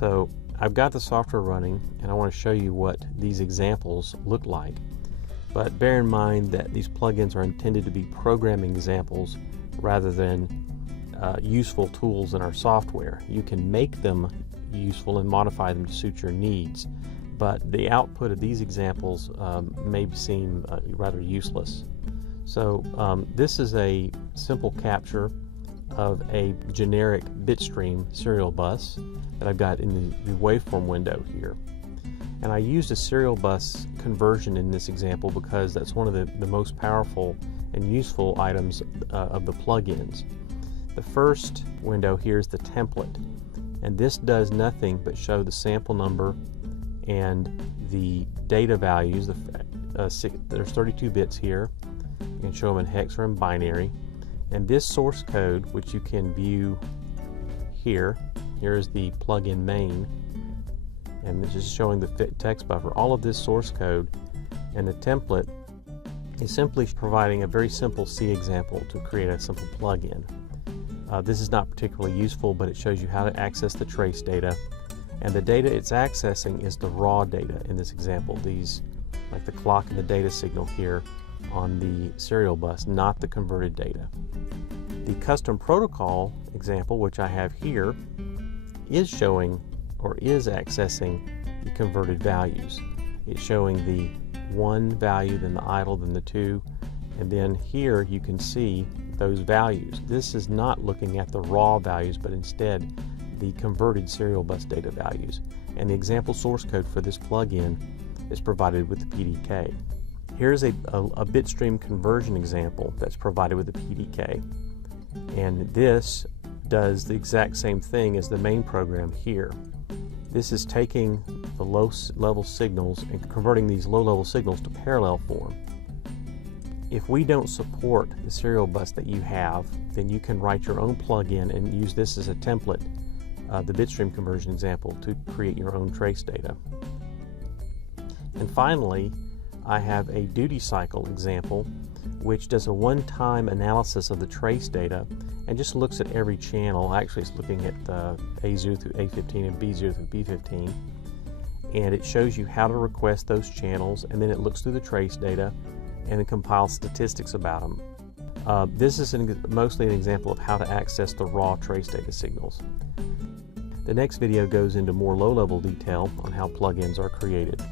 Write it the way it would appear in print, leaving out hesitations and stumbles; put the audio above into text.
So I've got the software running and I want to show you what these examples look like. But bear in mind that these plugins are intended to be programming examples rather than useful tools in our software. You can make them useful and modify them to suit your needs, but the output of these examples may seem rather useless. So this is a simple capture of a generic bitstream serial bus that I've got in the waveform window here. And I used a serial bus conversion in this example because that's one of the most powerful and useful items of the plugins. The first window here is the template, and this does nothing but show the sample number and the data values. There's 32 bits here. You can show them in hex or in binary. And this source code, which you can view here, here's the plugin main, and this is showing the fit text buffer. All of this source code and the template is simply providing a very simple C example to create a simple plugin. This is not particularly useful, but it shows you how to access the trace data, and the data it's accessing is the raw data in this example. These, like the clock and the data signal here on the serial bus, not the converted data. The custom protocol example, which I have here, is showing or is accessing the converted values. It's showing the 1 value, then the idle, then the 2, and then here you can see those values. This is not looking at the raw values, but instead the converted serial bus data values. And the example source code for this plugin is provided with the PDK. Here's a bitstream conversion example that's provided with the PDK. And this does the exact same thing as the main program here. This is taking the low-level signals and converting these low-level signals to parallel form. If we don't support the serial bus that you have, then you can write your own plugin and use this as a template, the bitstream conversion example, to create your own trace data. And finally, I have a duty cycle example which does a one-time analysis of the trace data and just looks at every channel. Actually, it's looking at A0 through A15 and B0 through B15, and it shows you how to request those channels, and then it looks through the trace data and it compiles statistics about them. This is mostly an example of how to access the raw trace data signals. The next video goes into more low-level detail on how plugins are created.